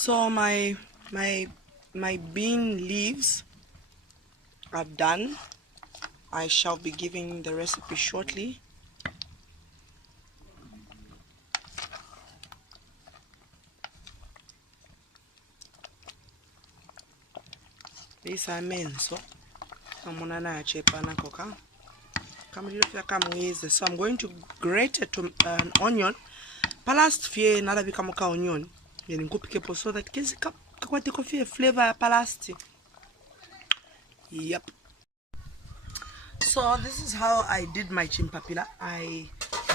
So my bean leaves are done. I shall be giving the recipe shortly. These are menso. So I'm going to grate an onion. Palast fie another become onion. Then go pick up so that kids kakwate coffee flavor palasti. Yep. So this is how I did my chimpapila. I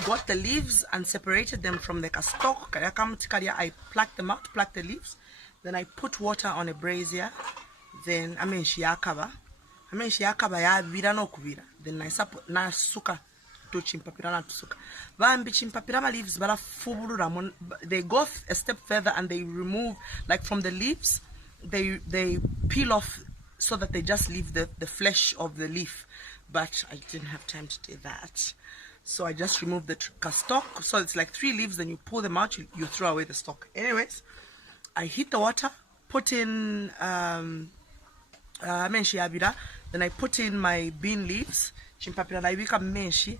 got the leaves and separated them from the stalk. I plucked them out, plucked the leaves. Then I put water on a brazier. Then shiakaba ya vira no kuvira. Then I na suka to chimpapila na suka. Vambi chimpapila leaves bara fubulura. They go a step further and they remove, like from the leaves, they peel off so that they just leave the flesh of the leaf. But I didn't have time to do that, so I just removed the stalk. So it's like 3 leaves, then you pull them out, you throw away the stalk. Anyways, I heat the water, put in then I put in my bean leaves. Chimpapila naibika menshi.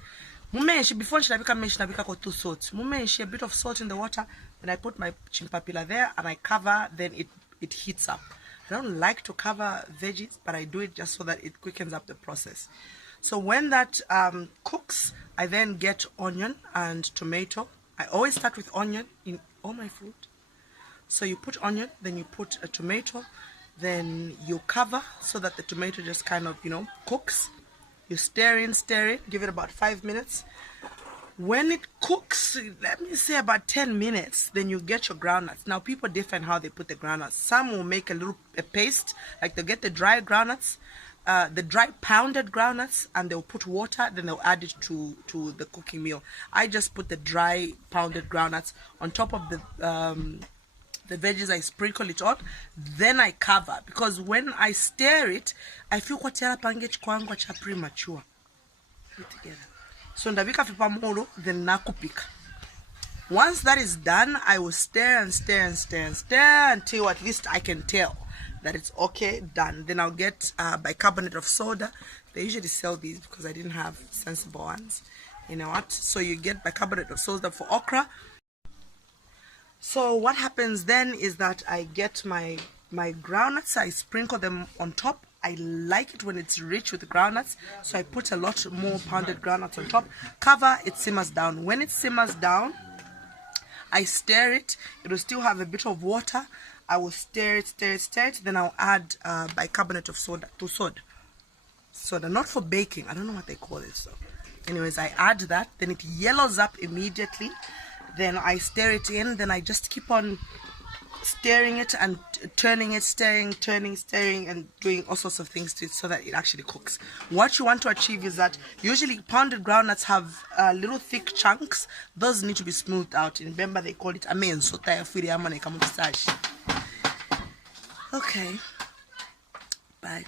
Mumenshi, before nabika menshi nabika ko 2 salt. Mumenshi, a bit of salt in the water. Then I put my chimpapila there and I cover. Then it heats up. I don't like to cover veggies, but I do it just so that it quickens up the process. So when that cooks, I then get onion and tomato. I always start with onion in all my food. So you put onion, then you put a tomato, then you cover so that the tomato just kind of, cooks. You stir in, give it about 5 minutes. When it cooks, let me say about 10 minutes, then you get your groundnuts. Now, people differ in how they put the groundnuts. Some will make a paste, like they'll get the dry groundnuts, the dry pounded groundnuts, and they'll put water, then they'll add it to the cooking meal. I just put the dry pounded groundnuts on top of the veggies. I sprinkle it on, then I cover, because when I stir it, I feel quite premature. Put together. So ndabika fipamolo, then nakupika. Once that is done, I will stir and stir and stir and stir until at least I can tell that it's okay, done. Then I'll get bicarbonate of soda. They usually sell these because I didn't have sensible ones. You know what? So you get bicarbonate of soda for okra. So what happens then is that I get my groundnuts, I sprinkle them on top. I like it when it's rich with groundnuts, so I put a lot more pounded groundnuts on top. Cover, it simmers down. When it simmers down, I stir it. It will still have a bit of water. I will stir it. Then I'll add bicarbonate of soda to soda, not for baking. I don't know what they call it. So, anyways, I add that. Then it yellows up immediately. Then I stir it in. Then I just keep on stirring it and turning it, stirring, and doing all sorts of things to it so that it actually cooks. What you want to achieve is that usually pounded groundnuts have little thick chunks. Those need to be smoothed out. In Bemba they call it amenso. Okay, bye.